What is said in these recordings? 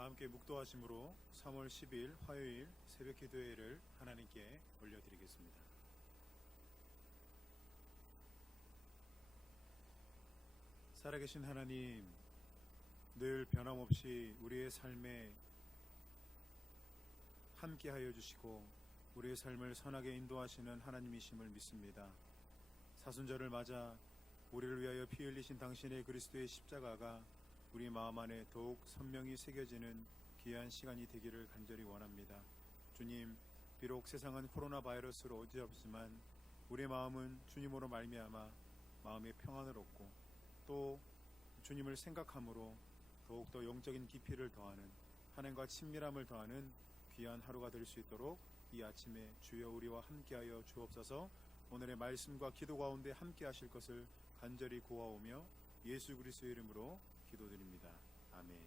다 함께 묵도하심으로 3월 10일 화요일 새벽 기도회를 하나님께 올려드리겠습니다. 살아계신 하나님, 늘 변함없이 우리의 삶에 함께하여 주시고 우리의 삶을 선하게 인도하시는 하나님이심을 믿습니다. 사순절을 맞아 우리를 위하여 피 흘리신 당신의 그리스도의 십자가가 우리 마음 안에 더욱 선명히 새겨지는 귀한 시간이 되기를 간절히 원합니다. 주님, 비록 세상은 코로나 바이러스로 어지럽지만 우리의 마음은 주님으로 말미암아 마음의 평안을 얻고 또 주님을 생각함으로 더욱더 영적인 깊이를 더하는, 하나님과 친밀함을 더하는 귀한 하루가 될 수 있도록 이 아침에 주여 우리와 함께하여 주옵소서. 오늘의 말씀과 기도 가운데 함께 하실 것을 간절히 구하오며 예수 그리스도의 이름으로 기도드립니다. 아멘.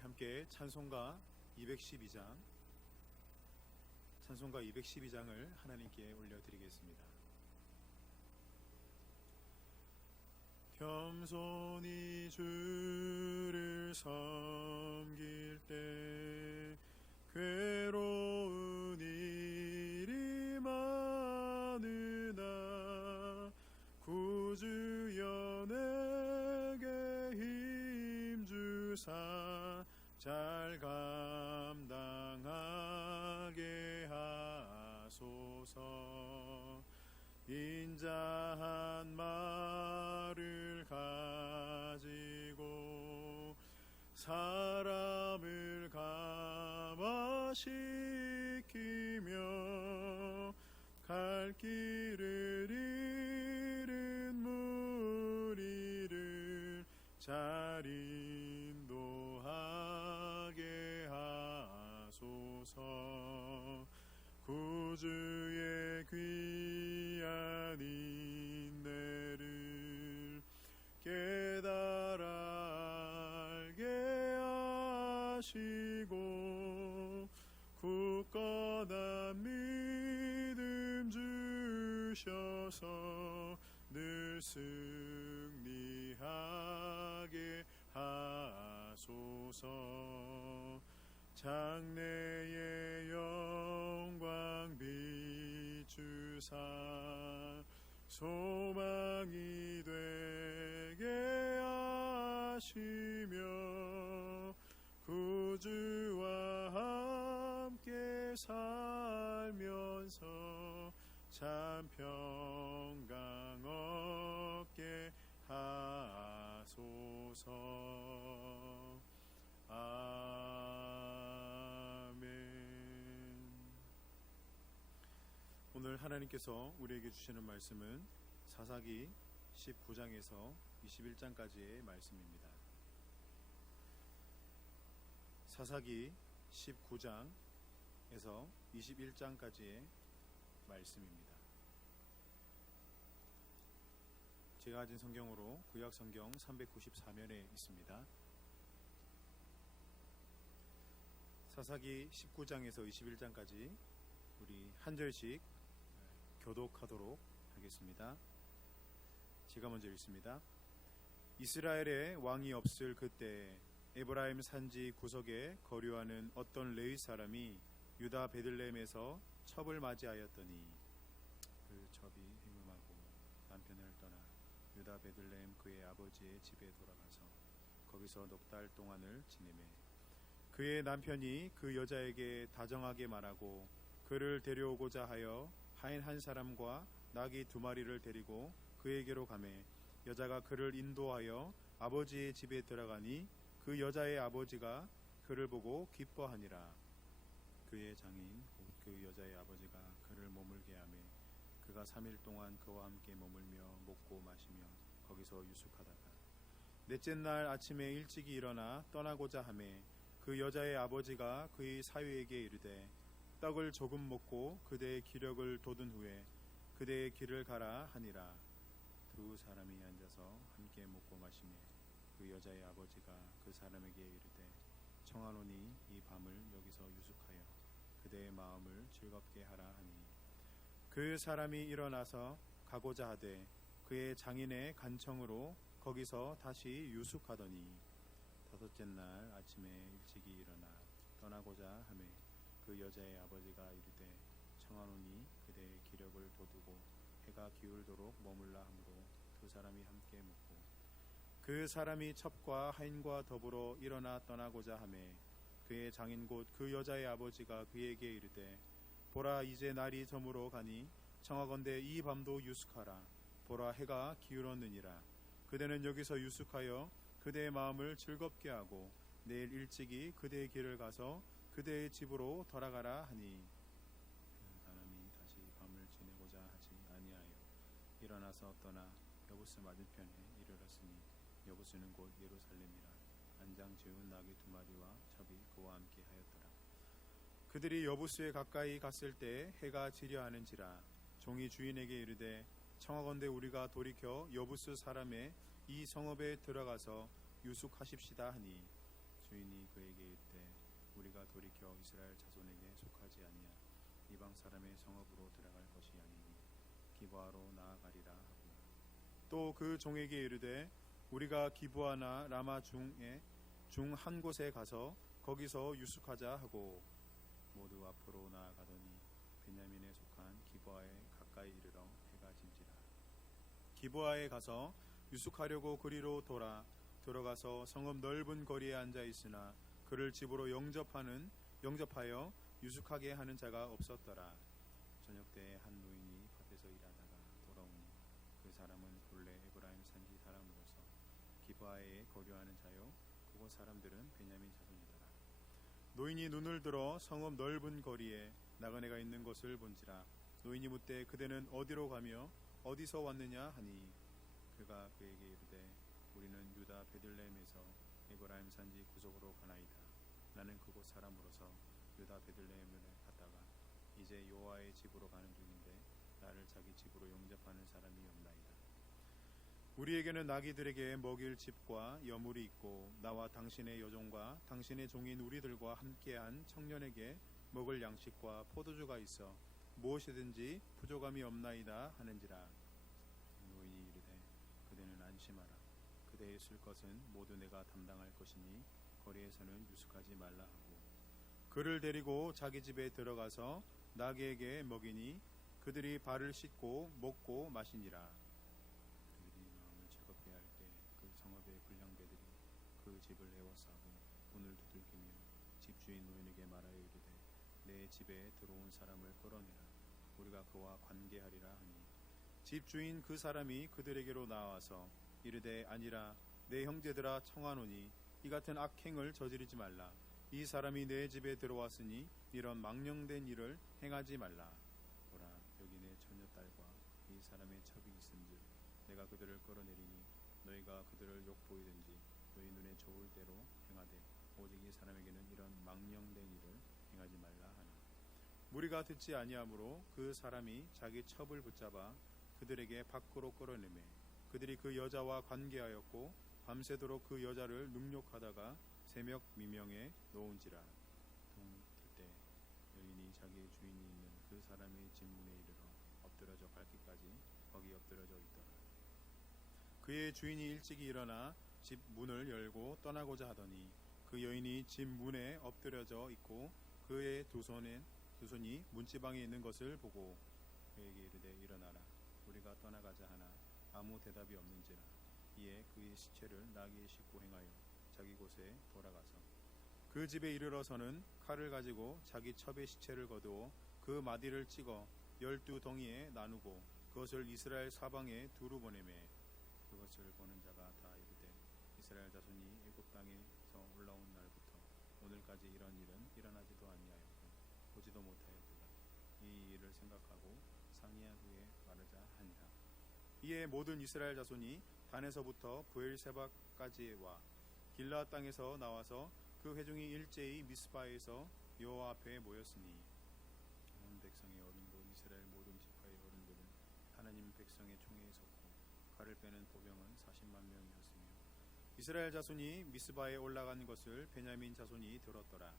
함께 찬송가 212장을 하나님께 올려드리겠습니다. 겸손히 주를 섬길 때 괴로운 일이 많으나 구주여 내게 힘주사 잘 감당하게 하소서. 인자한 말을 가지고 사람을 감화시키며 갈 길을 잃은 무리를 잘 인도하게 하소서. 구주의 귀한 인내를 깨달아 알게 하시고 굳건한 믿음 주셔서 늘 승리하게 하소서. 장래의 영광 비추사 소망이 되게 하시며 구주와 함께 살면서 참 평강 얻게 하소서. 아멘. 오늘 하나님께서 우리에게 주시는 말씀은 사사기 19장에서 21장까지의 말씀입니다. 사사기 19장에서 21장까지의 말씀입니다. 제가 가진 성경으로 구약성경 394면에 있습니다. 사사기 19장에서 21장까지 우리 한 절씩 교독하도록 하겠습니다. 제가 먼저 읽습니다. 이스라엘에 왕이 없을 그때 에브라임 산지 구석에 거류하는 어떤 레위 사람이 유다 베들레헴에서 첩을 맞이하였더니 그 첩이 행음하고 남편을 떠나 유다 베들레헴 그의 아버지의 집에 돌아가서 거기서 넉 달 동안을 지내매 그의 남편이 그 여자에게 다정하게 말하고 그를 데려오고자 하여 하인 한 사람과 나귀 2마리를 데리고 그에게로 가매 여자가 그를 인도하여 아버지의 집에 들어가니 그 여자의 아버지가 그를 보고 기뻐하니라. 그의 장인 곧 그 여자의 아버지가 그를 머물게 하매 그가 3일 동안 그와 함께 머물며 먹고 마시며 거기서 유숙하다가 넷째 날 아침에 일찍이 일어나 떠나고자 하매 그 여자의 아버지가 그의 사위에게 이르되 떡을 조금 먹고 그대의 기력을 돋은 후에 그대의 길을 가라 하니라. 두 사람이 앉아서 함께 먹고 마시며 그 여자의 아버지가 그 사람에게 이르되 청하노니 이 밤을 여기서 유숙하여 그대의 마음을 즐겁게 하라 하니 그 사람이 일어나서 가고자 하되 그의 장인의 간청으로 거기서 다시 유숙하더니 다섯째 날 아침에 일찍이 일어나 떠나고자 하매 그 여자의 아버지가 이르되 청하노니 그대의 기력을 돋우고 해가 기울도록 머물라 하므로 두 사람이 함께 묵고 그 사람이 첩과 하인과 더불어 일어나 떠나고자 하매 그의 장인 곧 그 여자의 아버지가 그에게 이르되 보라 이제 날이 저물어 가니 청하건대 이 밤도 유숙하라. 보라 해가 기울었느니라. 그대는 여기서 유숙하여 그대의 마음을 즐겁게 하고 내일 일찍이 그대의 길을 가서 그대의 집으로 돌아가라 하니 그 사람이 다시 밤을 지내고자 하지 아니하여 일어나서 떠나 여부스 맞은편에 이르렀으니 여부스는 곧 예루살렘이라. 안장 지은 나귀 2마리와 첩이 그와 함께 하였더라. 그들이 여부스에 가까이 갔을 때 해가 지려 하는지라. 종이 주인에게 이르되 청하건대 우리가 돌이켜 여부스 사람의 이 성읍에 들어가서 유숙하십시다 하니 주인이 그에게 이르되 우리가 돌이켜 이스라엘 자손에게 속하지 아니하 이방 사람의 성읍으로 들어갈 것이 아니니 기브아로 나아가리라 하고 또 그 종에게 이르되 우리가 기브아나 라마 중에 중 한 곳에 가서 거기서 유숙하자 하고 모두 앞으로 나아가더니 베냐민에 속한 기브아에 가까이 이르러 해가 진지라. 기브아에 가서 유숙하려고 그리로 들어가서 성읍 넓은 거리에 앉아 있으나 그를 집으로 영접하여 유숙하게 하는 자가 없었더라. 저녁 때에 한 노인이 밭에서 일하다가 돌아오니 그 사람은 본래 에브라임 산지 사람으로서 기브아에 거류하는 자요 그곳 사람들은 베냐민 자손이더라. 노인이 눈을 들어 성읍 넓은 거리에 나그네가 있는 것을 본지라. 노인이 묻되 그대는 어디로 가며 어디서 왔느냐 하니 그가 그에게 이르되 우리는 유다 베들레헴에서 에브라임 산지 구속으로 가나이다. 나는 그곳 사람으로서 유다 베들레헴을 갔다가 이제 여호와의 집으로 가는 중인데 나를 자기 집으로 영접하는 사람이 없나이다. 우리에게는 나귀들에게 먹일 집과 여물이 있고 나와 당신의 여종과 당신의 종인 우리들과 함께한 청년에게 먹을 양식과 포도주가 있어 무엇이든지 부족함이 없나이다 하는지라. 노인이 이르되 그대는 안심하라. 그대의 쓸 것은 모두 내가 담당할 것이니 거리에서는 유숙하지 말라 하고 그를 데리고 자기 집에 들어가서 나귀에게 먹이니 그들이 발을 씻고 먹고 마시니라. 그들이 마음을 즐겁게 할 때 그 성읍의 불량배들이 그 집을 에워싸고 문을 두들기며 집주인 노인에게 말하여 이르되 내 집에 들어온 사람을 끌어내라. 우리가 그와 관계하리라 하니 집주인 그 사람이 그들에게로 나와서 이르되 아니라 내 형제들아 청하노니 이 같은 악행을 저지르지 말라. 이 사람이 내 집에 들어왔으니 이런 망령된 일을 행하지 말라. 보라 여기 내 처녀딸과 이 사람의 첩이 있은즉 내가 그들을 끌어내리니 너희가 그들을 욕보이든지 너희 눈에 좋을 대로 행하되 오직 이 사람에게는 이런 망령된 일을 행하지 말라 하나. 무리가 듣지 아니하므로 그 사람이 자기 첩을 붙잡아 그들에게 밖으로 끌어내매 그들이 그 여자와 관계하였고 밤새도록 그 여자를 능욕하다가 새벽 미명에 놓은지라. 그때 여인이 자기의 주인이 있는 그 사람의 집 문에 이르러 엎드러져 밟기까지 거기 엎드러져 있더라. 그의 주인이 일찍이 일어나 집 문을 열고 떠나고자 하더니 그 여인이 집 문에 엎드려져 있고 그의 두 손이 문지방에 있는 것을 보고 그에게 이르되 일어나라. 우리가 떠나가자 하나 아무 대답이 없는지라. 이에 그의 시체를 나귀에 싣고 행하여 자기 곳에 돌아가서 그 집에 이르러서는 칼을 가지고 자기 첩의 시체를 거두어 그 마디를 찍어 12덩이에 나누고 그것을 이스라엘 사방에 두루 보내매 그것을 보는 자가 다 이르되 이스라엘 자손이 애굽 땅에서 올라온 날부터 오늘까지 이런 일은 일어나지도 아니하였고 보지도 못하였도다. 이 일을 생각하고 상의한 후에 말하자 하니라. 이에 모든 이스라엘 자손이 단에서부터 브엘세바까지와 길라앗 땅에서 나와서 그 회중이 일제히 미스바에서 여호와 앞에 모였으니 온 백성의 어른 곧 이스라엘 모든 지파의 어른들은 하나님 백성의 총회에 섰고 칼을 빼는 보병은 40만 명이었으며 이스라엘 자손이 미스바에 올라간 것을 베냐민 자손이 들었더라.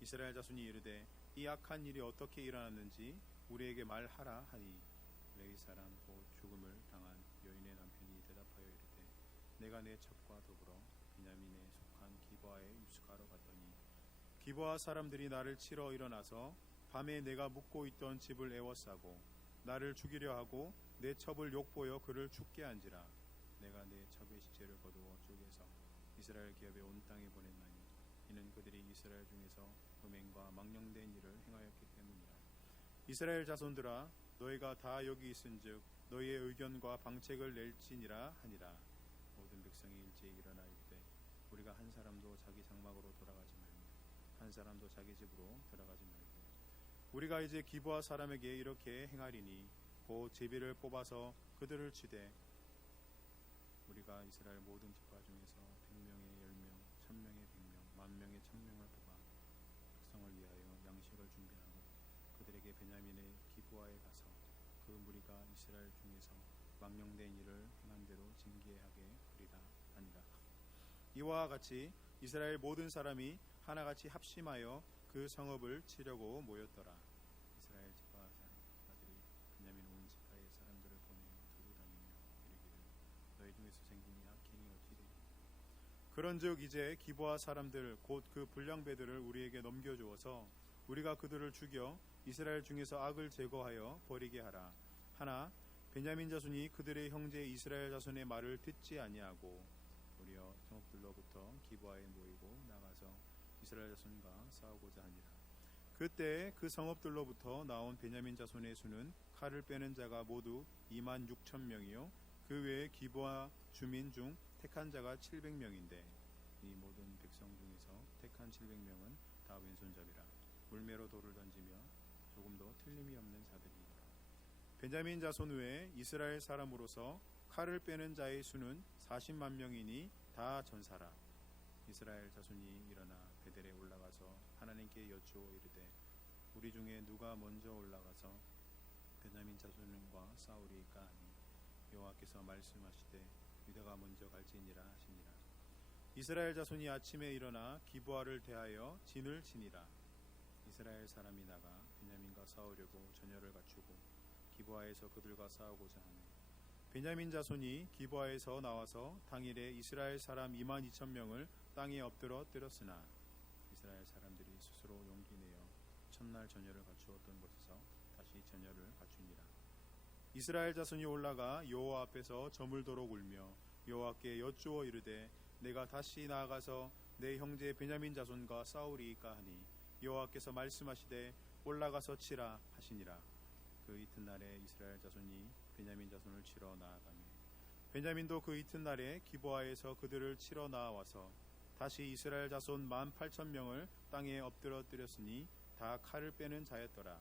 이스라엘 자손이 이르되 이 악한 일이 어떻게 일어났는지 우리에게 말하라 하니 레위 사람 곧 죽음을 당한 여인의 남편이 대답하여 이르되 내가 내 첩과 더불어 베냐민에 속한 기브아 기브아 사람들이 나를 치러 일어나서 밤에 내가 묵고 있던 집을 에워싸고 나를 죽이려 하고 내 첩을 욕보여 그를 죽게 한지라. 내가 내 첩의 시체를 거두어 쪼개서 이스라엘 기업의 온 땅에 보냈나니 이는 그들이 이스라엘 중에서 음행과 망령된 일을 행하였기 때문이라. 이스라엘 자손들아, 너희가 다 여기 있은즉 너희의 의견과 방책을 낼지니라 하니라. 모든 백성이 일제히 일어나 이르되 우리가 한 사람도 자기 장막으로 돌아가지 말며 한 사람도 자기 집으로 들어가지 말고 우리가 이제 기브아 사람에게 이렇게 행하리니 곧 제비를 뽑아서 그들을 치되 우리가 이스라엘 모든 지파 중에서 100명의 10명, 1000명의 100명, 10,000명의 1000명을 뽑아 백성을 위하여 양식을 준비하고 그들에게 베냐민의 기브아에 가서 그 무리가 이스라엘 중에서 망령된 일을 행한 대로 징계하게 하리라 하니라. 이와 같이 이스라엘 모든 사람이 하나같이 합심하여 그 성읍을 치려고 모였더라. 이스라엘 지파들이 베냐민 온 지파의 사람들을 보내어 두루 다니며 이르기를 너희 중에서 생긴 이 악행이 어찌 되리까. 그런즉 이제 기브아 사람들 곧 그 불량배들을 우리에게 넘겨주어서 우리가 그들을 죽여 이스라엘 중에서 악을 제거하여 버리게 하라. 하나 베냐민 자손이 그들의 형제 이스라엘 자손의 말을 듣지 아니하고 우리여 성읍들로부터 기브아에 모이고 나가서 이스라엘 자손과 싸우고자 하니라. 그때 그 성읍들로부터 나온 베냐민 자손의 수는 칼을 빼는 자가 모두 26,000명이요 그 외에 기브아 주민 중 택한 자가 700명인데 이 모든 백성 중에서 택한 700명은 다 왼손잡이라. 물매로 돌을 던지며 조금도 틀림이 없는 자들이더라. 베냐민 자손 외에 이스라엘 사람으로서 칼을 빼는 자의 수는 40만 명이니 다 전사라. 이스라엘 자손이 일어나 베델에 올라가서 하나님께 여쭈어 이르되 우리 중에 누가 먼저 올라가서 베냐민 자손과 싸우리이까 하니 여호와께서 말씀하시되 유다가 먼저 갈지니라 하시니라. 이스라엘 자손이 아침에 일어나 기브아를 대하여 진을 치니라. 이스라엘 사람이 나가 베냐민과 싸우려고 전열을 갖추고 기브아에서 그들과 싸우고자 하니 베냐민 자손이 기브아에서 나와서 당일에 이스라엘 사람 22,000명을 땅에 엎드러 때렸으나 이스라엘 사람들이 스스로 용기 내어 첫날 전열을 갖추었던 곳에서 다시 전열을 갖추니라. 이스라엘 자손이 올라가 여호와 앞에서 저물도록 울며 여호와께 여쭈어 이르되 내가 다시 나아가서 내 형제 베냐민 자손과 싸우리이까 하니 여호와께서 말씀하시되 올라가서 치라 하시니라. 그 이튿날에 이스라엘 자손이 베냐민 자손을 치러 나아가며 베냐민도 그 이튿날에 기브아에서 그들을 치러 나와서 다시 이스라엘 자손 18,000명을 땅에 엎드려 때렸으니 다 칼을 빼는 자였더라.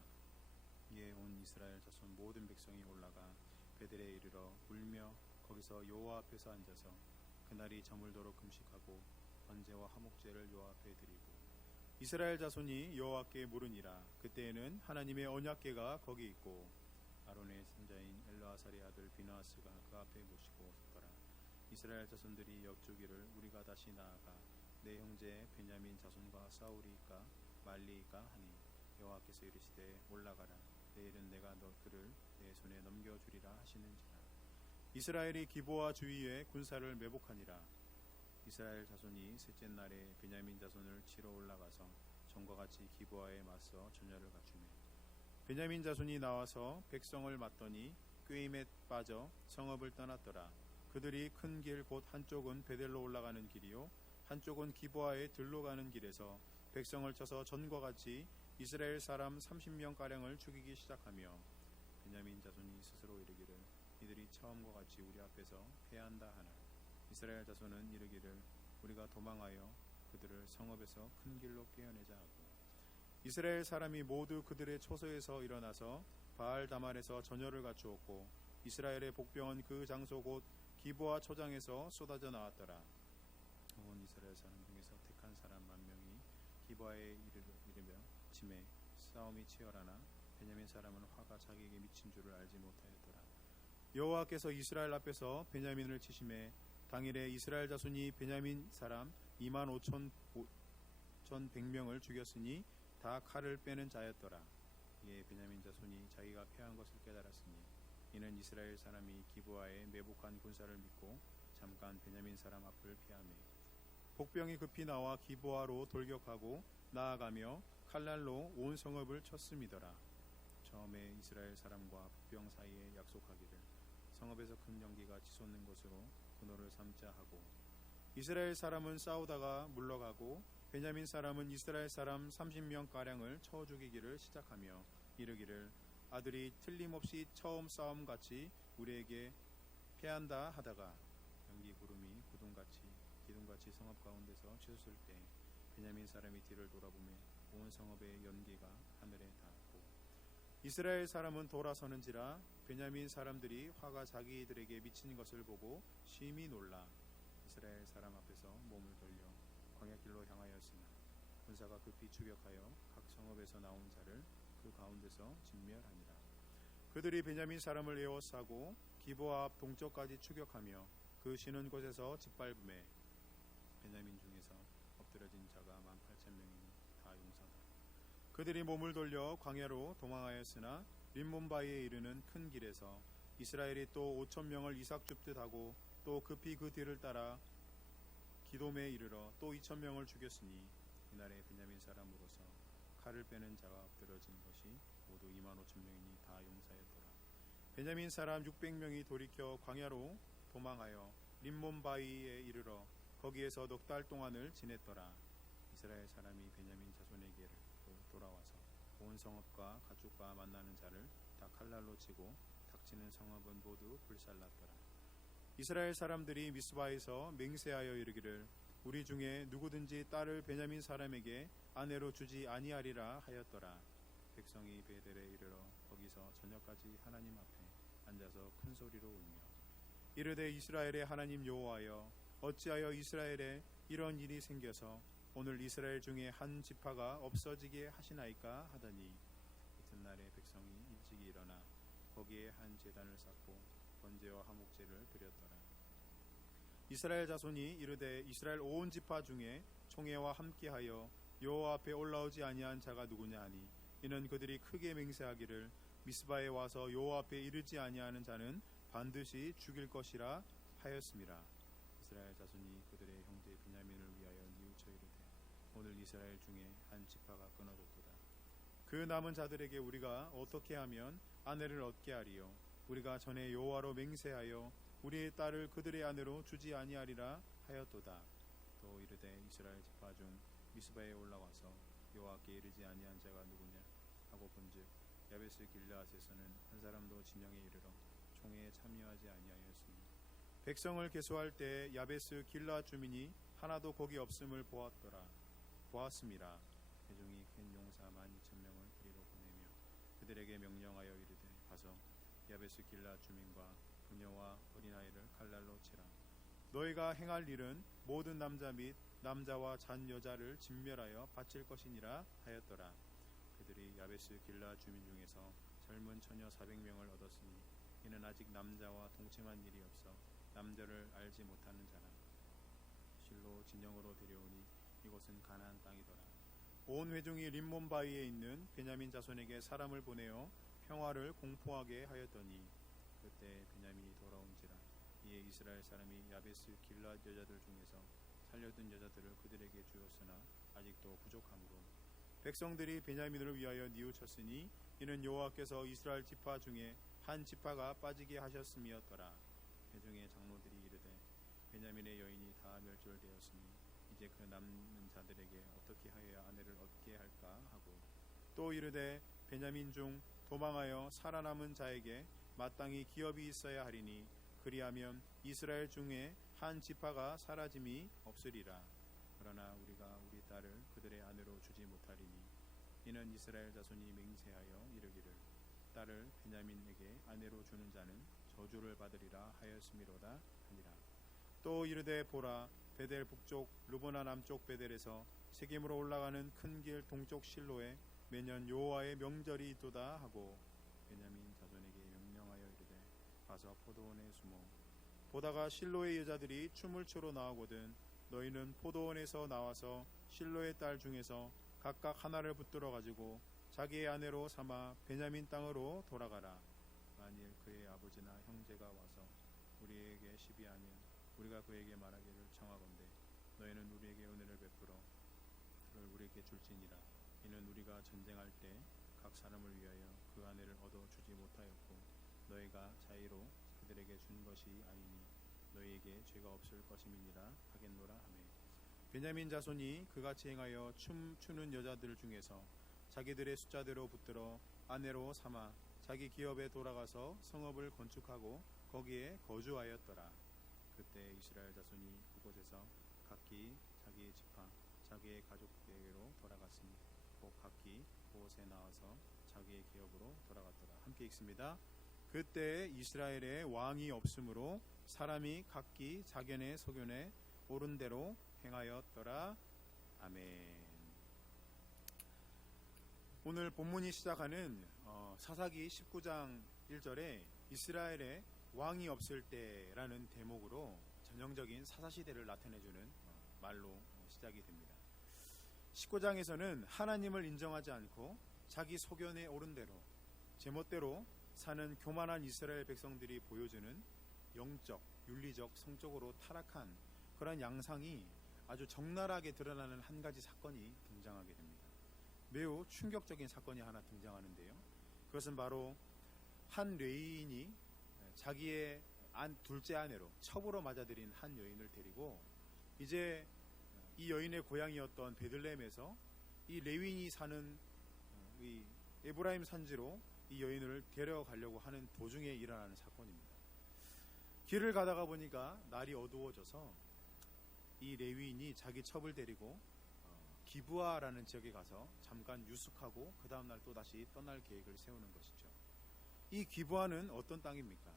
이에 온 이스라엘 자손 모든 백성이 올라가 베델에 이르러 울며 거기서 여호와 앞에서 앉아서 그날이 저물도록 금식하고 번제와 화목제를 여호와 앞에 드리고 이스라엘 자손이 여호와께 물으니라. 그때에는 하나님의 언약궤가 거기 있고 아론의 손자인 엘르아살의 아들 비느하스가 그 앞에 모시고 섰더라. 이스라엘 자손들이 여쭈기를 우리가 다시 나아가 내 형제 베냐민 자손과 싸우리이까 말리이까 하니 여호와께서 이르시되 올라가라. 내일은 내가 그를 내 손에 넘겨주리라 하시는지라. 이스라엘이 기브아 주위에 군사를 매복하니라. 이스라엘 자손이 셋째 날에 베냐민 자손을 치러 올라가서 전과 같이 기브아에 맞서 전열을 갖추매 베냐민 자손이 나와서 백성을 맞더니 꾀임에 빠져 성읍을 떠났더라. 그들이 큰 길 곧 한쪽은 베델로 올라가는 길이요 한쪽은 기브아에 들로 가는 길에서 백성을 쳐서 전과 같이 이스라엘 사람 30명가량을 죽이기 시작하며 베냐민 자손이 스스로 이르기를 이들이 처음과 같이 우리 앞에서 패한다 하나 이스라엘 자손은 이르기를 우리가 도망하여 그들을 성읍에서 큰 길로 깨어내자 하고 이스라엘 사람이 모두 그들의 초소에서 일어나서 바알 다말에서 전열을 갖추었고 이스라엘의 복병은 그 장소 곧 기브아 초장에서 쏟아져 나왔더라. 온 이스라엘 사람 중에서 택한 사람 10,000명이 기브아에 이르며 침에 싸움이 치열하나 베냐민 사람은 화가 자기에게 미친 줄을 알지 못하였더라. 여호와께서 이스라엘 앞에서 베냐민을 치심해 당일에 이스라엘 자손이 베냐민 사람 25,100명을 죽였으니 다 칼을 빼는 자였더라. 이에 베냐민 자손이 자기가 패한 것을 깨달았으니 이는 이스라엘 사람이 기브아에 매복한 군사를 믿고 잠깐 베냐민 사람 앞을 피하매 복병이 급히 나와 기브아로 돌격하고 나아가며 칼날로 온 성읍을 쳤음이더라. 처음에 이스라엘 사람과 복병 사이에 약속하기를 성읍에서 큰 연기가 치솟는 것으로 분호를 삼자 하고, 이스라엘 사람은 싸우다가 물러가고 베냐민 사람은 이스라엘 사람 30명 가량을 쳐 죽이기를 시작하며 이르기를 아들이 틀림없이 처음 싸움같이 우리에게 패한다 하다가 연기 구름이 기둥같이 성읍 가운데서 치솟을 때 베냐민 사람이 뒤를 돌아보매 온 성읍의 연기가 하늘에 닿았고, 이스라엘 사람은 돌아서는지라 베냐민 사람들이 화가 자기들에게 미친 것을 보고 심히 놀라 이스라엘 사람 앞에서 몸을 돌려 광야길로 향하였으나 군사가 급히 추격하여 각 성읍에서 나온 자를 그 가운데서 진멸하니라. 그들이 베냐민 사람을 에워싸고 기브아 앞 동쪽까지 추격하며 그 쉬는 곳에서 짓밟음에 베냐민 중에서 엎드러진 자가 18,000명이니 다 용사다. 그들이 몸을 돌려 광야로 도망하였으나 림몬바이에 이르는 큰 길에서 이스라엘이 또 5,000명을 이삭 줍듯 하고 또 급히 그 뒤를 따라 기돔에 이르러 또 2,000명을 죽였으니 이날에 베냐민 사람으로서 칼을 빼는 자가 엎드러진 것이 모두 25,000명이니 다 용사였더라. 베냐민 사람 600명이 돌이켜 광야로 도망하여 림몬바이에 이르러 거기에서 넉 달 동안을 지냈더라. 이스라엘 사람이 베냐민 자손에게로 돌아와서 온 성읍과 가축과 만나는 자를 다 칼날로 치고 닥치는 성읍은 모두 불살랐더라. 이스라엘 사람들이 미스바에서 맹세하여 이르기를 우리 중에 누구든지 딸을 베냐민 사람에게 아내로 주지 아니하리라 하였더라. 백성이 베델에 이르러 거기서 저녁까지 하나님 앞에 앉아서 큰 소리로 울며 이르되 이스라엘의 하나님 여호와여, 어찌하여 이스라엘에 이런 일이 생겨서 오늘 이스라엘 중에 한 지파가 없어지게 하시나이까 하더니, 이튿날에 백성이 일찍이 일어나 거기에 한 제단을 쌓고 번제와 화목제를 드렸더라. 이스라엘 자손이 이르되 이스라엘 온 지파 중에 총회와 함께하여 여호와 앞에 올라오지 아니한 자가 누구냐 하니, 이는 그들이 크게 맹세하기를 미스바에 와서 여호와 앞에 이르지 아니하는 자는 반드시 죽일 것이라 하였음이라. 이스라엘 자손이 그들의 형제 베냐민을 위하여 뉘우쳐 이르되 오늘 이스라엘 중에 한 지파가 끊어졌도다. 그 남은 자들에게 우리가 어떻게 하면 아내를 얻게 하리요? 우리가 전에 여호와로 맹세하여 우리의 딸을 그들의 아내로 주지 아니하리라 하였도다. 또 이르되 이스라엘 지파 중 미스바에 올라와서 여호와께 이르지 아니한 자가 누구냐 하고 본즉 야베스 길르앗에서는 한 사람도 진영에 이르러 총회에 참여하지 아니하였으니, 백성을 계수할 때 야베스 길르앗 주민이 하나도 거기 없음을 보았음이라. 회중이 큰 용사 12,000명을 그리로 보내며 그들에게 명령하여 이르되 가서 야베스 길르앗 주민과 부녀와 어린아이를 칼날로 치라. 너희가 행할 일은 모든 남자 및 남자와 잔 여자를 진멸하여 바칠 것이니라 하였더라. 그들이 야베스 길르앗 주민 중에서 젊은 처녀 400명을 얻었으니 이는 아직 남자와 동침한 일이 없어 남자를 알지 못하는 자라. 실로 진영으로 데려오니 이곳은 가나안 땅이더라. 온 회중이 림몬바이에 있는 베냐민 자손에게 사람을 보내어 평화를 공포하게 하였더니 그때 베냐민이 돌아온지라. 이에 이스라엘 사람이 야베스 길르앗 여자들 중에서 살려둔 여자들을 그들에게 주었으나 아직도 부족하므로 백성들이 베냐민을 위하여 뉘우쳤으니 이는 여호와께서 이스라엘 지파 중에 한 지파가 빠지게 하셨음이었더라. 회중의 장로들이 이르되 베냐민의 여인이 다 멸절되었으니 이제 그 남는 자들에게 어떻게 하여야 아내를 얻게 할까 하고, 또 이르되 베냐민 중 도망하여 살아남은 자에게 마땅히 기업이 있어야 하리니 그리하면 이스라엘 중에 한 지파가 사라짐이 없으리라. 그러나 우리가 우리 딸을 그들의 아내로 주지 못하리니 이는 이스라엘 자손이 맹세하여 이르기를 딸을 베냐민에게 아내로 주는 자는 저주를 받으리라 하였음이로다 하니라. 또 이르되 보라, 베델 북쪽 르보나 남쪽 베델에서 세겜으로 올라가는 큰 길 동쪽 실로에 매년 여호와의 명절이 있도다 하고 베냐민 자손에게 명령하여 이르되 가서 포도원에 숨어 보다가 실로의 여자들이 춤을 추러 나오거든 너희는 포도원에서 나와서 실로의 딸 중에서 각각 하나를 붙들어 가지고 자기의 아내로 삼아 베냐민 땅으로 돌아가라. 만일 그의 아버지나 형제가 와서 우리에게 시비하면 우리가 그에게 말하기를 청하건대 너희는 우리에게 은혜를 베풀어 그를 우리에게 줄지니라. 이는 우리가 전쟁할 때 각 사람을 위하여 그 아내를 얻어 주지 못하였고 너희가 자의로 그들에게 준 것이 아니니 너희에게 죄가 없을 것임이니라 하겠노라 하매 베냐민 자손이 그같이 행하여 춤추는 여자들 중에서 자기들의 숫자대로 붙들어 아내로 삼아 자기 기업에 돌아가서 성읍을 건축하고 거기에 거주하였더라. 그때 이스라엘 자손이 그곳에서 각기 자기의 지파 자기의 가족에게로 돌아갔으니 곧 각기 그곳에 나와서 자기의 기업으로 돌아갔더라. 함께 읽습니다. 그때 이스라엘에 왕이 없으므로 사람이 각기 자견의 소견에 옳은 대로 행하였더라. 아멘. 오늘 본문이 시작하는 사사기 19장 1절에 이스라엘에 왕이 없을 때라는 대목으로 전형적인 사사시대를 나타내주는 말로 시작이 됩니다. 19장에서는 하나님을 인정하지 않고 자기 소견에 옳은 대로 제멋대로 사는 교만한 이스라엘 백성들이 보여주는 영적, 윤리적, 성적으로 타락한 그런 양상이 아주 적나라하게 드러나는 한 가지 사건이 등장하게 됩니다. 매우 충격적인 사건이 하나 등장하는데요. 그것은 바로 한 레위인이 자기의 둘째 아내로 첩으로 맞아들인 한 여인을 데리고 이제 이 여인의 고향이었던 베들레헴에서 이 레위인이 사는 이 에브라임 산지로 이 여인을 데려가려고 하는 도중에 일어나는 사건입니다. 길을 가다가 보니까 날이 어두워져서 이 레위인이 자기 첩을 데리고 기브아라는 지역에 가서 잠깐 유숙하고 그 다음날 또다시 떠날 계획을 세우는 것이죠. 이 기브아는 어떤 땅입니까?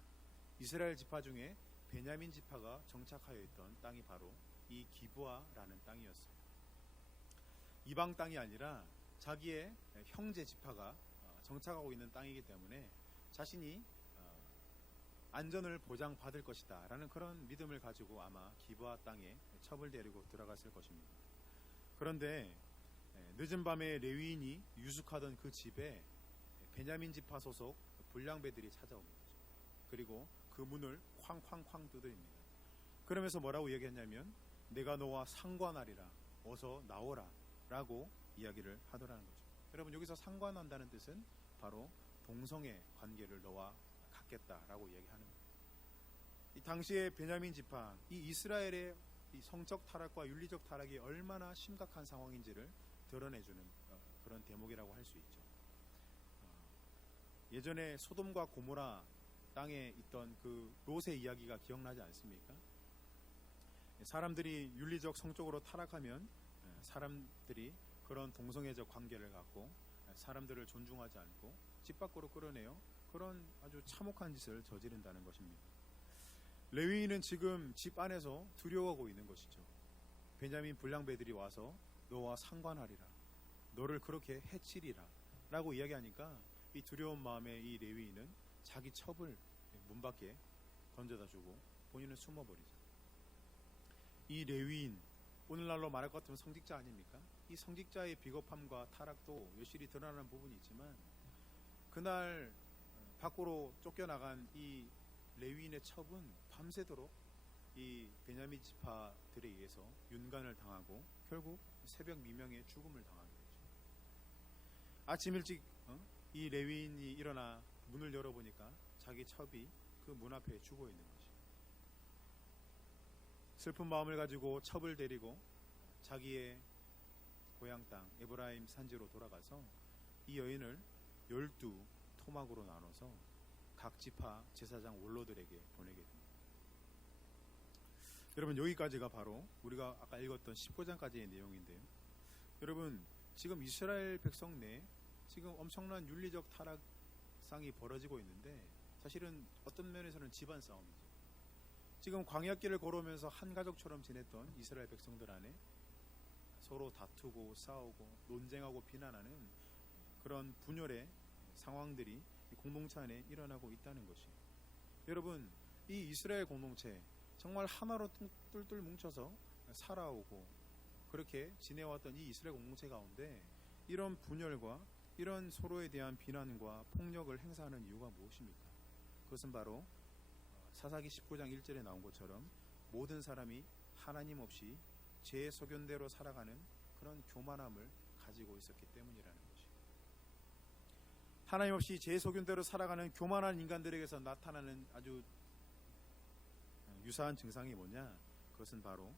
이스라엘 지파 중에 베냐민 지파가 정착하여 있던 땅이 바로 이 기브아라는 땅이었어요. 이방 땅이 아니라 자기의 형제 지파가 정착하고 있는 땅이기 때문에 자신이 안전을 보장받을 것이다 라는 그런 믿음을 가지고 아마 기브아 땅에 첩을 데리고 들어갔을 것입니다. 그런데 늦은 밤에 레위인이 유숙하던 그 집에 베냐민 지파 소속 불량배들이 찾아옵니다. 그리고 그 문을 쾅쾅쾅 두드립니다. 그러면서 뭐라고 얘기했냐면 내가 너와 상관하리라 어서 나오라 라고 이야기를 하더라는 거죠. 여러분 여기서 상관한다는 뜻은 바로 동성애 관계를 너와 갖겠다라고 이야기하는 거예요. 이 당시에 베냐민 지파 이 이스라엘의 이 성적 타락과 윤리적 타락이 얼마나 심각한 상황인지를 드러내주는 그런 대목이라고 할 수 있죠. 예전에 소돔과 고모라 땅에 있던 그 롯의 이야기가 기억나지 않습니까? 사람들이 윤리적 성적으로 타락하면 사람들이 그런 동성애적 관계를 갖고 사람들을 존중하지 않고 집 밖으로 끌어내요. 그런 아주 참혹한 짓을 저지른다는 것입니다. 레위인은 지금 집 안에서 두려워하고 있는 것이죠. 베냐민 불량배들이 와서 너와 상관하리라 너를 그렇게 해치리라 라고 이야기하니까 이 두려운 마음에 이 레위인은 자기 첩을 문 밖에 던져다 주고 본인은 숨어버리죠. 이 레위인 오늘날로 말할 것 같으면 성직자 아닙니까? 이 성직자의 비겁함과 타락도 여실히 드러나는 부분이 있지만 그날 밖으로 쫓겨나간 이 레위인의 첩은 밤새도록 이 베냐민 지파들에 의해서 윤간을 당하고 결국 새벽 미명에 죽음을 당하게 되죠. 아침 일찍 이 레위인이 일어나 문을 열어보니까 자기 첩이 그 문 앞에 죽어 있는 것이죠. 슬픈 마음을 가지고 첩을 데리고 자기의 고향 땅 에브라임 산지로 돌아가서 이 여인을 12 토막으로 나눠서 각 지파 제사장 원로들에게 보내게 됩니다. 여러분 여기까지가 바로 우리가 아까 읽었던 19장까지의 내용인데요. 여러분 지금 이스라엘 백성 내 지금 엄청난 윤리적 타락상이 벌어지고 있는데 사실은 어떤 면에서는 집안 싸움이죠. 지금 광야길을 걸어오면서 한 가족처럼 지냈던 이스라엘 백성들 안에 서로 다투고 싸우고 논쟁하고 비난하는 그런 분열의 상황들이 공동체 안에 일어나고 있다는 것이 여러분 이 이스라엘 공동체 정말 하나로 뚫뚫 뭉쳐서 살아오고 그렇게 지내왔던 이 이스라엘 공동체 가운데 이런 분열과 이런 서로에 대한 비난과 폭력을 행사하는 이유가 무엇입니까? 그것은 바로 사사기 19장 1절에 나온 것처럼 모든 사람이 하나님 없이 제 소견대로 살아가는 그런 교만함을 가지고 있었기 때문이라는 것이죠. 하나님 없이 제 소견대로 살아가는 교만한 인간들에게서 나타나는 아주 유사한 증상이 뭐냐? 그것은 바로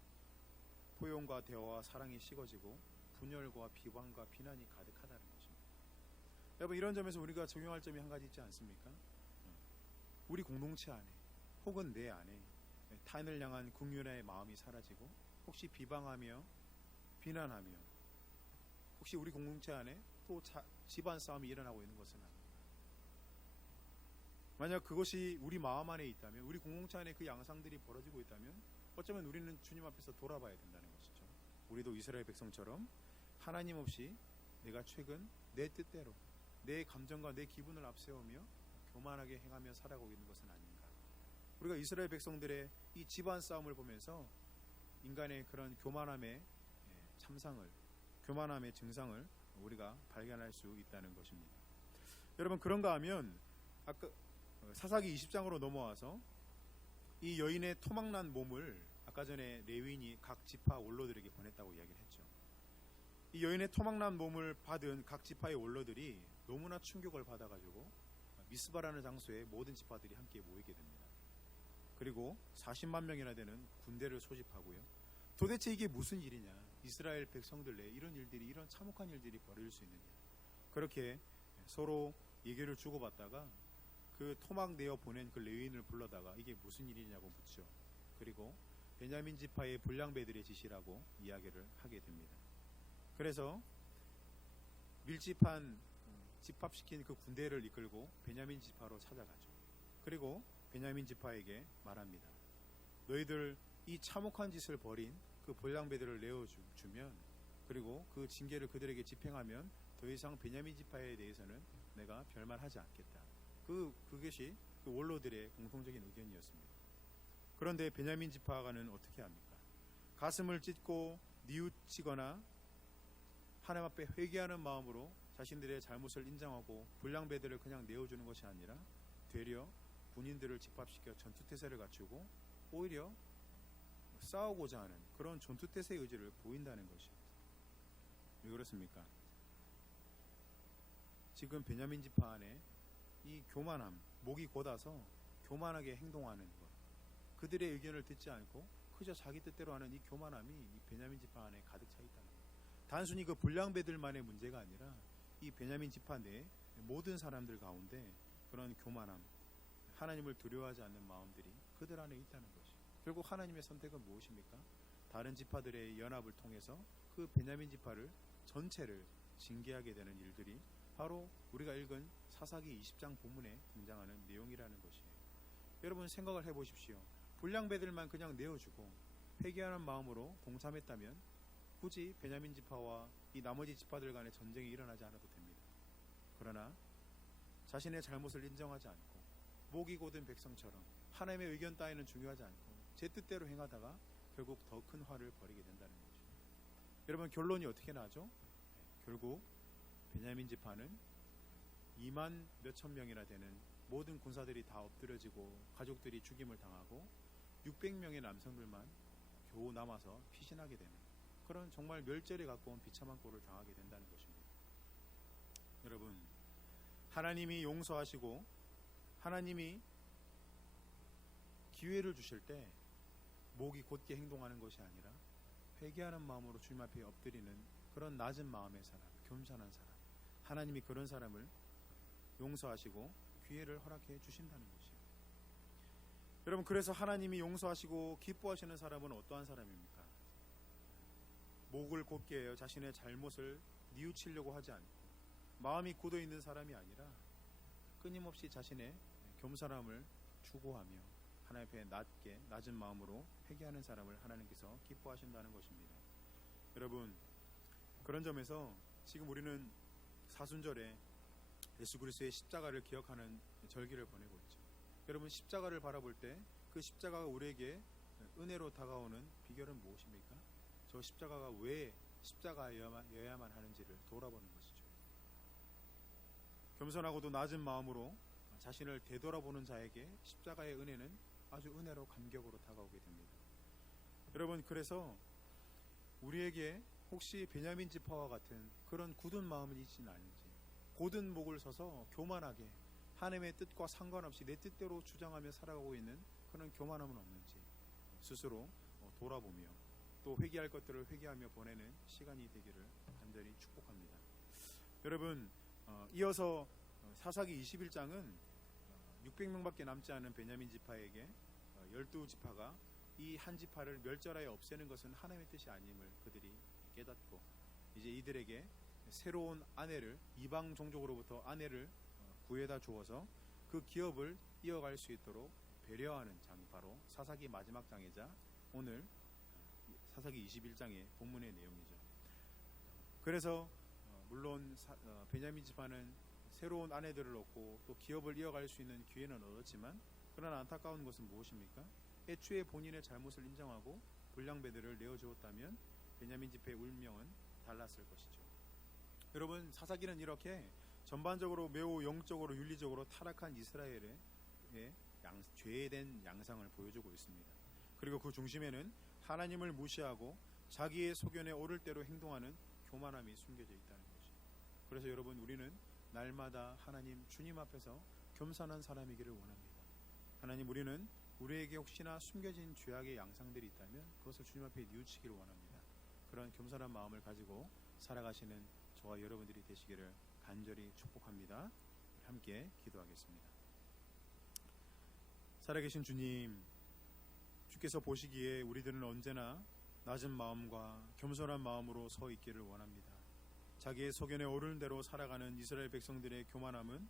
포용과 대화와 사랑이 식어지고 분열과 비방과 비난이 가득하다는 것입니다. 여러분, 이런 점에서 우리가 적용할 점이 한 가지 있지 않습니까? 우리 공동체 안에 혹은 내 안에 타인을 향한 긍휼의 마음이 사라지고 혹시 비방하며 비난하며 혹시 우리 공동체 안에 또 집안 싸움이 일어나고 있는 것은 아닙니다. 만약 그것이 우리 마음 안에 있다면, 우리 공동체 안에 그 양상들이 벌어지고 있다면 어쩌면 우리는 주님 앞에서 돌아봐야 된다는 것이죠. 우리도 이스라엘 백성처럼 하나님 없이 내가 최근 내 뜻대로 내 감정과 내 기분을 앞세우며 교만하게 행하며 살아가고 있는 것은 아닌가. 우리가 이스라엘 백성들의 이 집안 싸움을 보면서 인간의 그런 교만함의 참상을, 교만함의 증상을 우리가 발견할 수 있다는 것입니다. 여러분, 그런가 하면 아까 사사기 20장으로 넘어와서 이 여인의 토막난 몸을 아까 전에 레위인이 각 지파 원로들에게 보냈다고 이야기를 했죠. 이 여인의 토막난 몸을 받은 각 지파의 원로들이 너무나 충격을 받아가지고 미스바라는 장소에 모든 지파들이 함께 모이게 됩니다. 그리고 40만 명이나 되는 군대를 소집하고요. 도대체 이게 무슨 일이냐? 이스라엘 백성들 내에 이런 일들이, 이런 참혹한 일들이 벌어질 수 있느냐? 그렇게 서로 얘기를 주고받다가 그 토막 내어 보낸 그 레위인을 불러다가 이게 무슨 일이냐고 묻죠. 그리고 베냐민 지파의 불량배들의 지시라고 이야기를 하게 됩니다. 그래서 밀집한 집합시킨 그 군대를 이끌고 베냐민 지파로 찾아가죠. 그리고 베냐민 지파에게 말합니다. 너희들 이 참혹한 짓을 벌인 그 불량배들을 내어주면, 그리고 그 징계를 그들에게 집행하면 더 이상 베냐민 지파에 대해서는 내가 별말하지 않겠다. 그것이 그 원로들의 공통적인 의견이었습니다. 그런데 베냐민 지파가는 어떻게 합니까? 가슴을 찢고 뉘우치거나 하나님 앞에 회개하는 마음으로 자신들의 잘못을 인정하고 불량배들을 그냥 내어주는 것이 아니라 되려 군인들을 집합시켜 전투태세를 갖추고 오히려 싸우고자 하는 그런 전투태세의 의지를 보인다는 것입니다. 왜 그렇습니까? 지금 베냐민 지파 안에 이 교만함, 목이 곧아서 교만하게 행동하는 것, 그들의 의견을 듣지 않고 그저 자기 뜻대로 하는 이 교만함이 이 베냐민 지파 안에 가득 차 있다는 것. 단순히 그 불량배들만의 문제가 아니라 이 베냐민 지파 내 모든 사람들 가운데 그런 교만함, 하나님을 두려워하지 않는 마음들이 그들 안에 있다는 것이. 결국 하나님의 선택은 무엇입니까? 다른 지파들의 연합을 통해서 그 베냐민 지파를 전체를 징계하게 되는 일들이 바로 우리가 읽은 사사기 20장 본문에 등장하는 내용이라는 것이에요. 여러분, 생각을 해보십시오. 불량배들만 그냥 내어주고 회개하는 마음으로 동참했다면 굳이 베냐민 지파와 이 나머지 지파들 간의 전쟁이 일어나지 않아도 됩니다. 그러나 자신의 잘못을 인정하지 않고 목이 곧은 백성처럼 하나님의 의견 따위는 중요하지 않고 제 뜻대로 행하다가 결국 더 큰 화를 벌이게 된다는 것입니다. 여러분, 결론이 어떻게 나죠? 결국 베냐민 지파는 2만 몇천 명이나 되는 모든 군사들이 다 엎드려지고 가족들이 죽임을 당하고 600명의 남성들만 겨우 남아서 피신하게 되는 그런 정말 멸절에 가까운 비참한 꼴을 당하게 된다는 것입니다. 여러분, 하나님이 용서하시고 하나님이 기회를 주실 때 목이 곧게 행동하는 것이 아니라 회개하는 마음으로 주님 앞에 엎드리는 그런 낮은 마음의 사람, 겸손한 사람, 하나님이 그런 사람을 용서하시고 기회를 허락해 주신다는 것이에요. 여러분, 그래서 하나님이 용서하시고 기뻐하시는 사람은 어떠한 사람입니까? 목을 곧게 해요. 자신의 잘못을 뉘우치려고 하지 않고 마음이 굳어 있는 사람이 아니라 끊임없이 자신의 겸손함을 추구하며 하나님 앞에 낮은 마음으로 회개하는 사람을 하나님께서 기뻐하신다는 것입니다. 여러분, 그런 점에서 지금 우리는 사순절에 예수 그리스도의 십자가를 기억하는 절기를 보내고 있죠. 여러분, 십자가를 바라볼 때 그 십자가가 우리에게 은혜로 다가오는 비결은 무엇입니까? 저 십자가가 왜 십자가여야만 하는지를 돌아보는 것이죠. 겸손하고도 낮은 마음으로 자신을 되돌아보는 자에게 십자가의 은혜는 아주 은혜로 감격으로 다가오게 됩니다. 여러분, 그래서 우리에게 혹시 베냐민 지파와 같은 그런 굳은 마음을 잊지는 않은지, 곧은 목을 서서 교만하게 하나님의 뜻과 상관없이 내 뜻대로 주장하며 살아가고 있는 그런 교만함은 없는지 스스로 돌아보며 또 회개할 것들을 회개하며 보내는 시간이 되기를 간절히 축복합니다. 여러분, 이어서 사사기 21장은 600명밖에 남지 않은 베냐민 지파에게 12지파가 이 한 지파를 멸절하여 없애는 것은 하나님의 뜻이 아님을 그들이 깨닫고 이제 이들에게 새로운 아내를, 이방 종족으로부터 아내를 구해다 주어서 그 기업을 이어갈 수 있도록 배려하는 장이 바로 사사기 마지막 장이자 오늘 사사기 21장의 본문의 내용이죠. 그래서 물론 베냐민 지파는 새로운 아내들을 얻고 또 기업을 이어갈 수 있는 기회는 얻었지만, 그러나 안타까운 것은 무엇입니까? 애초에 본인의 잘못을 인정하고 불량배들을 내어주었다면 베냐민 지파의 운명은 달랐을 것이죠. 여러분, 사사기는 이렇게 전반적으로 매우 영적으로 윤리적으로 타락한 이스라엘의 죄된 양상을 보여주고 있습니다. 그리고 그 중심에는 하나님을 무시하고 자기의 소견에 오를 대로 행동하는 교만함이 숨겨져 있다는 것이죠. 그래서 여러분, 우리는 날마다 하나님 주님 앞에서 겸손한 사람이기를 원합니다. 하나님, 우리는 우리에게 혹시나 숨겨진 죄악의 양상들이 있다면 그것을 주님 앞에 뉘우치기를 원합니다. 그런 겸손한 마음을 가지고 살아가시는 저와 여러분들이 되시기를 간절히 축복합니다. 함께 기도하겠습니다. 살아계신 주님, 주께서 보시기에 우리들은 언제나 낮은 마음과 겸손한 마음으로 서 있기를 원합니다. 자기의 소견에 오르는 대로 살아가는 이스라엘 백성들의 교만함은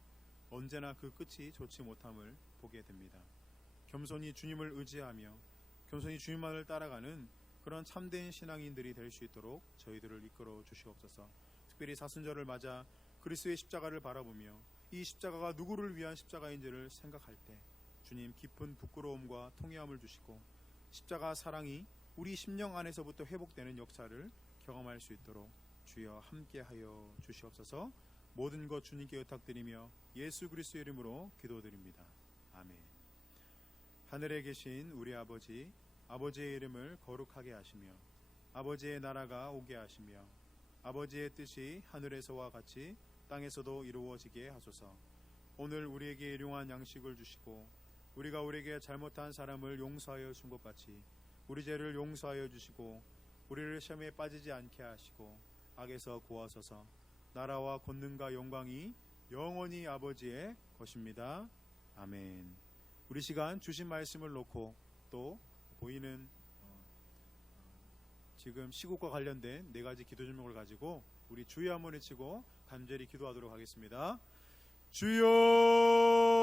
언제나 그 끝이 좋지 못함을 보게 됩니다. 겸손히 주님을 의지하며 겸손히 주님만을 따라가는 그런 참된 신앙인들이 될 수 있도록 저희들을 이끌어 주시옵소서. 특별히 사순절을 맞아 그리스도의 십자가를 바라보며 이 십자가가 누구를 위한 십자가인지를 생각할 때 주님, 깊은 부끄러움과 통회함을 주시고 십자가 사랑이 우리 심령 안에서부터 회복되는 역사를 경험할 수 있도록 주여 함께하여 주시옵소서. 모든 것 주님께 의탁드리며 예수 그리스도의 이름으로 기도드립니다. 아멘. 하늘에 계신 우리 아버지, 아버지의 이름을 거룩하게 하시며 아버지의 나라가 오게 하시며 아버지의 뜻이 하늘에서와 같이 땅에서도 이루어지게 하소서. 오늘 우리에게 일용할 양식을 주시고 우리가 우리에게 잘못한 사람을 용서하여 준 것 같이 우리 죄를 용서하여 주시고 우리를 시험에 빠지지 않게 하시고 악에서 구하소서. 나라와 권능과 영광이 영원히 아버지의 것입니다. 아멘. 우리 시간 주신 말씀을 놓고 또 보이는 지금 시국과 관련된 4가지 기도 제목을 가지고 우리 주여 한번 외치고 간절히 기도하도록 하겠습니다. 주여